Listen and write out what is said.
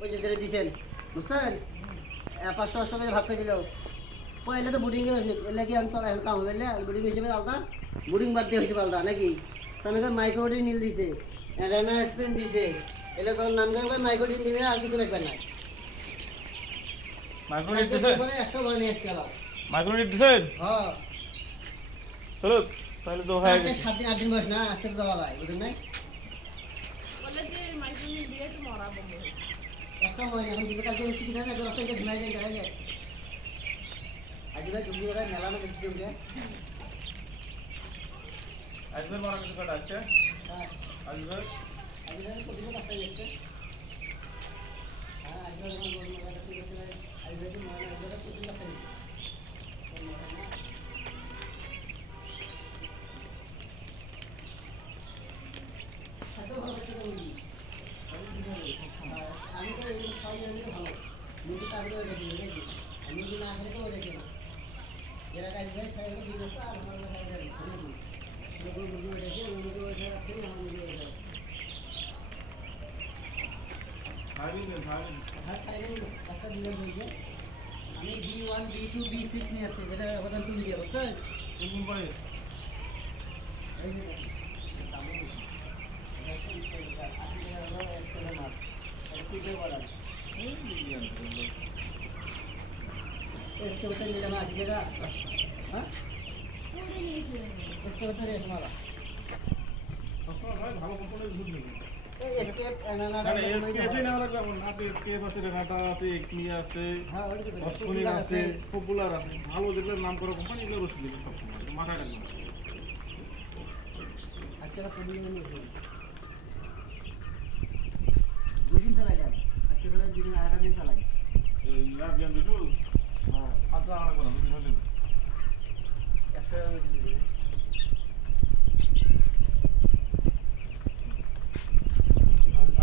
ওই যে যেটা দিছেন বুঝছেন 500 করে ভাগ করে দিল পয়লা তো বুডিং এর ওষুধ এর লাগি আমি চলা এখন কাম হবে না বুডিং হিসেবে আলাদা বুডিং বাদ দিয়ে হিসেবে আলাদা নাকি তাহলে মাইক্রোডিন নীল দিছে এডানা স্পেন দিছে এলে কোন নাম করে মাইক্রোডিন দিলে আর কিছু লাগবে না মাইক্রোনিট দিছেন মানে একটা মানে আজকে আবার মাইক্রোনিট দিছেন হ্যাঁ চলো তাহলে তো হয়ে আজকে গেছে 7 দিন 8 দিন বয়স না আজকে তো দেওয়া যায় বুঝলেন না বলে যে মাইক্রোনি দিয়ে তো মরা বন্ধ হয়েছে একটা হয় এখন দিবে কালকে এসে কিনা না রাস্তা থেকে ঘুমাই দেন যায় আজ ভাই তুমি ওরা মেলা না দেখতে হবে আসবে বড় কিছু কাটা আজকে হ্যাঁ আসবে আজ ভাই কতদিন বাসায় যাচ্ছে হ্যাঁ আজ ভাই আমার বন্ধু কথা ঠিক আছে আজ ভাই তো মনে হয় যে কতদিন বাসায় যাচ্ছে খাদ্য ভালো করতে পারি আমি তো এই খাওয়া জানি ভালো মুখে তাহলে ওইটা দিই নাকি আমি যদি না খেলে তো ওইটা খেলো এরা কাজ ভাই খাই হলো বিদেশ আর আমার খাই যাবে নাকি লোক মুখে ওইটা খেয়ে মুখে ওইটা রাখতে আমার মুখে ওইটা হ্যাঁ খাইবেন একটা দিলেন হয়েছে আমি B1 B2 B6 নিয়ে আসছি যেটা অবদান 3 দিয়ে বুঝছেন কোন কোম্পানি এই যে দামে इसके ऊपर ले लेना आजीगा हाँ পুরো নিয়েছে इसके ऊपर रेशम वाला ভাই ভালো কোম্পানির দুধ নেবে ये एस्केप ना না এসকেএফ না লাগবে আমার আপনি এসকেএফ আছে রেনাটা আছে একমি আছে हाँ और भी অসফোনিন আছে পপুলার আছে ভালো যেগুলো নাম করা কোম্পানি এগুলো রসুন দিবে সব সময় মাথায় রাখবেন आज के बाद तुम नहीं हो दो दिन चला लिया आज के बाद दिन 8 दिन चला এই ইয়ার জ্ঞান দুটো हाँ আচ্ছা লাগবে না দুদিন হলে एक्स्ट्रा